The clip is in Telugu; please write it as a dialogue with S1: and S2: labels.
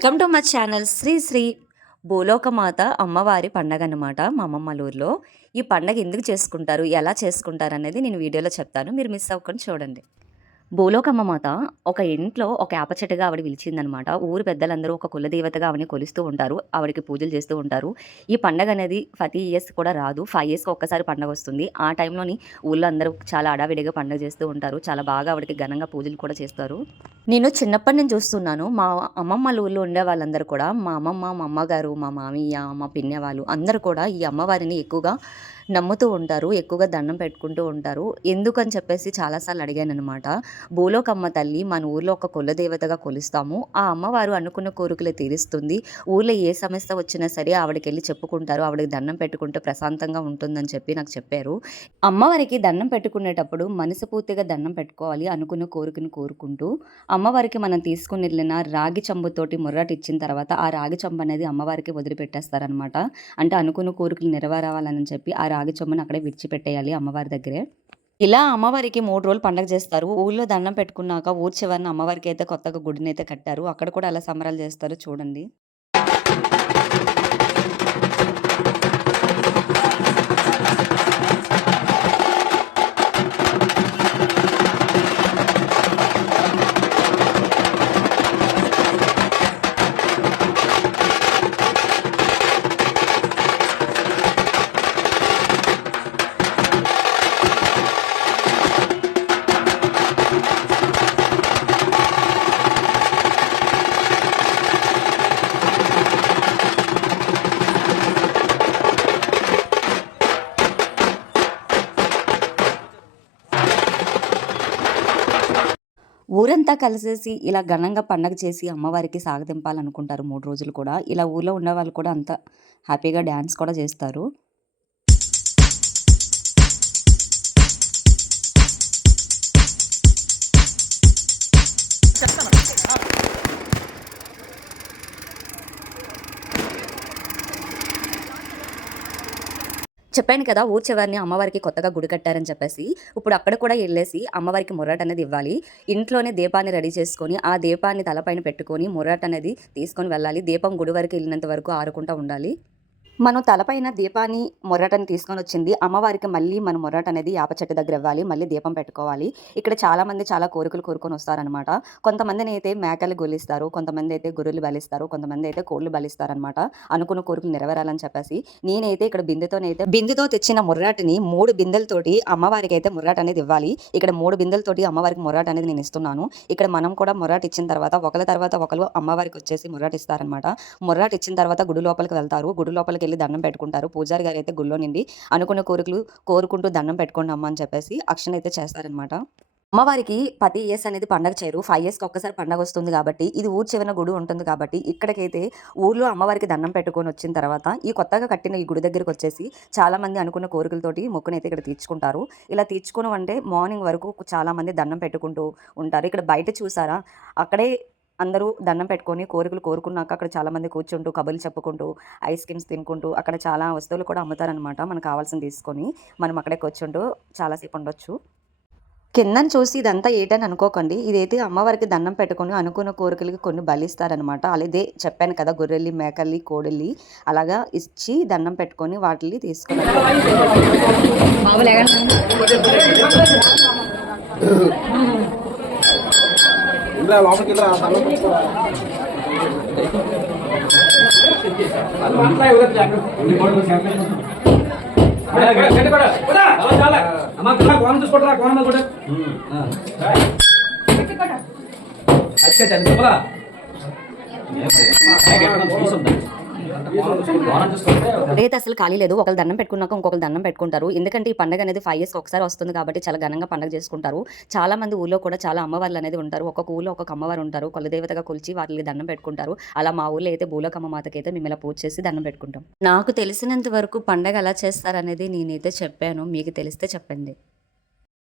S1: Welcome to my channel Shri Shri Bhulokamatha అమ్మవారి పండగ అన్నమాట మా అమ్మమ్మలూరులో. ఈ పండగ ఎందుకు చేసుకుంటారు ఎలా చేసుకుంటారు అనేది నేను వీడియోలో చెప్తాను. మీరు మిస్ అవ్వకుండా చూడండి. భూలోకమ్మ మాత ఒక ఇంట్లో ఒక యాప చెట్టుగా ఆవిడ పిలిచిందనమాట ఊరు పెద్దలందరూ ఒక కులదేవతగా ఆవిడని కొలుస్తూ ఉంటారు ఆవిడకి పూజలు చేస్తూ ఉంటారు. ఈ పండగ అనేది ప్రతి ఇయర్స్ కూడా రాదు. ఫైవ్ ఇయర్స్కి ఒక్కసారి పండగ వస్తుంది. ఆ టైంలోని ఊళ్ళో అందరూ చాలా అడావిడిగా పండగ చేస్తూ ఉంటారు. చాలా బాగా ఆవిడకి ఘనంగా పూజలు కూడా చేస్తారు. నేను చిన్నప్పటి నుంచి చూస్తున్నాను. మా అమ్మమ్మలు ఊళ్ళో ఉండే వాళ్ళందరూ కూడా మా అమ్మమ్మ మా అమ్మగారు మా మామయ్య మా పిన్నె వాళ్ళు అందరూ కూడా ఈ అమ్మవారిని ఎక్కువగా నమ్ముతూ ఉంటారు ఎక్కువగా దండం పెట్టుకుంటూ ఉంటారు. ఎందుకని చెప్పేసి చాలాసార్లు అడిగాను అనమాట భూలోకమ్మ తల్లి మన ఊర్లో ఒక కులదేవతగా కొలుస్తాము. ఆ అమ్మవారు అనుకున్న కోరికలు తీరుస్తుంది. ఊర్లో ఏ సమస్య వచ్చినా సరే ఆవిడకి వెళ్ళి చెప్పుకుంటారు. ఆవిడకి దండం పెట్టుకుంటే ప్రశాంతంగా ఉంటుందని చెప్పి నాకు చెప్పారు. అమ్మవారికి దండం పెట్టుకునేటప్పుడు మనసు పూర్తిగా దండం పెట్టుకోవాలి అనుకున్న కోరికను కోరుకుంటూ అమ్మవారికి మనం తీసుకుని వెళ్ళిన రాగి చెంబుతోటి ముర్రాటి ఇచ్చిన తర్వాత ఆ రాగి చెంబు అనేది అమ్మవారికి వదిలిపెట్టేస్తారనమాట అంటే అనుకున్న కోరికలు నెరవేరవాలని చెప్పి ఆ రాగి చెంబుని అక్కడే విడిచిపెట్టేయాలి అమ్మవారి దగ్గరే. ఇలా అమ్మవారికి మూడు రోజులు పండగ చేస్తారు. ఊళ్ళో దండం పెట్టుకున్నాక ఊరు చివరిన అమ్మవారికి అయితే కొత్తగా గుడిని అయితే కట్టారు. అక్కడ కూడా అలా సంబరాలు చేస్తారు చూడండి. ఊరంతా కలిసేసి ఇలా ఘనంగా పండగ చేసి అమ్మవారికి సాగదింపాలనుకుంటారు మూడు రోజులు కూడా. ఇలా ఊళ్ళో ఉన్న వాళ్ళు కూడా అంత హ్యాపీగా డ్యాన్స్ కూడా చేస్తారు. చెప్పాను కదా ఊరు చివరిని అమ్మవారికి కొత్తగా గుడి కట్టారని చెప్పేసి. ఇప్పుడు అక్కడ కూడా వెళ్ళేసి అమ్మవారికి ముర్రాట అనేది ఇవ్వాలి. ఇంట్లోనే దీపాన్ని రెడీ చేసుకొని ఆ దీపాన్ని తలపైన పెట్టుకొని ముర్రాట అనేది తీసుకొని వెళ్ళాలి. దీపం గుడి వరకు వెళ్ళినంత వరకు ఆరుకుంటూ ఉండాలి. మనం తలపైన దీపాన్ని మొర్రటని తీసుకొని వచ్చింది. అమ్మవారికి మళ్ళీ మన మొర్రట అనేది యాప చెట్టు దగ్గర ఇవ్వాలి. మళ్ళీ దీపం పెట్టుకోవాలి. ఇక్కడ చాలామంది చాలా కోరికలు కోరుకొని వస్తారనమాట కొంతమందిని అయితే మేకలు గొలిస్తారు. కొంతమంది అయితే గొర్రెలు బలిస్తారు. కొంతమంది అయితే కోళ్ళు బలిస్తారనమాట అనుకున్న కోరికలు నెరవేరాలని చెప్పేసి నేనైతే ఇక్కడ బిందెతోనైతే బిందెతో తెచ్చిన ముర్రాటిని మూడు బిందెలతోటి అమ్మవారికి అయితే ముర్రాట అనేది ఇవ్వాలి. ఇక్కడ మూడు బిందెలతోటి అమ్మవారికి ముర్రాట అనేది నేను ఇస్తున్నాను. ఇక్కడ మనం కూడా ముర్రాట ఇచ్చిన తర్వాత ఒకరి తర్వాత ఒకరు అమ్మవారికి వచ్చేసి ముర్రాట ఇస్తారనమాట ఇచ్చిన తర్వాత గుడి లోపలికి వెళ్తారు. గుడి లోపలికి వెళ్ళి దండం పెట్టుకుంటారు. పూజారి గారు అయితే గుళ్ళో నుండి అనుకున్న కోరికలు కోరుకుంటూ దండం పెట్టుకోండి అమ్మ అని చెప్పేసి అక్షణ అయితే చేస్తారనమాట అమ్మవారికి ప్రతి ఇయర్స్ అనేది పండగ చేయరు. ఫైవ్ ఇయర్స్కి ఒక్కసారి పండగ వస్తుంది కాబట్టి ఇది ఊరు చివరిన గుడి ఉంటుంది కాబట్టి ఇక్కడికైతే ఊర్లో అమ్మవారికి దండం పెట్టుకొని వచ్చిన తర్వాత ఈ కొత్తగా కట్టిన ఈ గుడి దగ్గరికి వచ్చేసి చాలామంది అనుకున్న కోరికలతోటి మొక్కునైతే ఇక్కడ తీర్చుకుంటారు. ఇలా తీర్చుకుని అంటే మార్నింగ్ వరకు చాలామంది దండం పెట్టుకుంటూ ఉంటారు. ఇక్కడ బయట చూసారా అక్కడే అందరూ దండం పెట్టుకొని కోరికలు కోరుకున్నాక అక్కడ చాలా మంది కూర్చుంటూ కబుర్లు చెప్పుకుంటూ ఐస్ క్రీమ్స్ తినుకుంటూ అక్కడ చాలా వస్తువులు కూడా అమ్ముతారనమాట మనకు కావాల్సింది తీసుకొని మనం అక్కడే కూర్చుంటూ చాలాసేపు ఉండొచ్చు. కిందని చూసి ఇదంతా ఏటని అనుకోకండి. ఇదైతే అమ్మవారికి దండం పెట్టుకొని అనుకున్న కోరికలకి కొన్ని బలిస్తారనమాట అలాగే చెప్పాను కదా గొర్రెల్లి మేకల్ని కోడెల్లి అలాగా ఇచ్చి దండం పెట్టుకొని వాటిని తీసుకున్నారు
S2: కోణం చూసుకోరా కోణం కూడా అచ్చా చనిపోరా చూసుకుంటా
S1: అయితే అసలు ఖాళీ లేదు. ఒకరు దండం పెట్టుకున్నాక ఇంకొకరు దండం పెట్టుకుంటారు. ఎందుకంటే ఈ పండగ అనేది ఫైవ్ ఇయర్స్ ఒకసారి వస్తుంది కాబట్టి చాలా ఘనంగా పండగ చేసుకుంటారు. చాలా మంది ఊళ్ళో కూడా చాలా అమ్మవార్లు అనేది ఉంటారు. ఒక్కొక్క ఊళ్ళో ఒక్కొక్క అమ్మవారు ఉంటారు. కులదేవతగా కొలిచి వాటికి దండం పెట్టుకుంటారు. అలా మా ఊళ్ళో అయితే భూలోకమ్మ మాతకి అయితే మేము ఇలా పూజ చేసి దండం పెట్టుకుంటాం. నాకు తెలిసినంత వరకు పండగ ఎలా చేస్తారనేది నేనైతే చెప్పాను. మీకు తెలిస్తే చెప్పండి.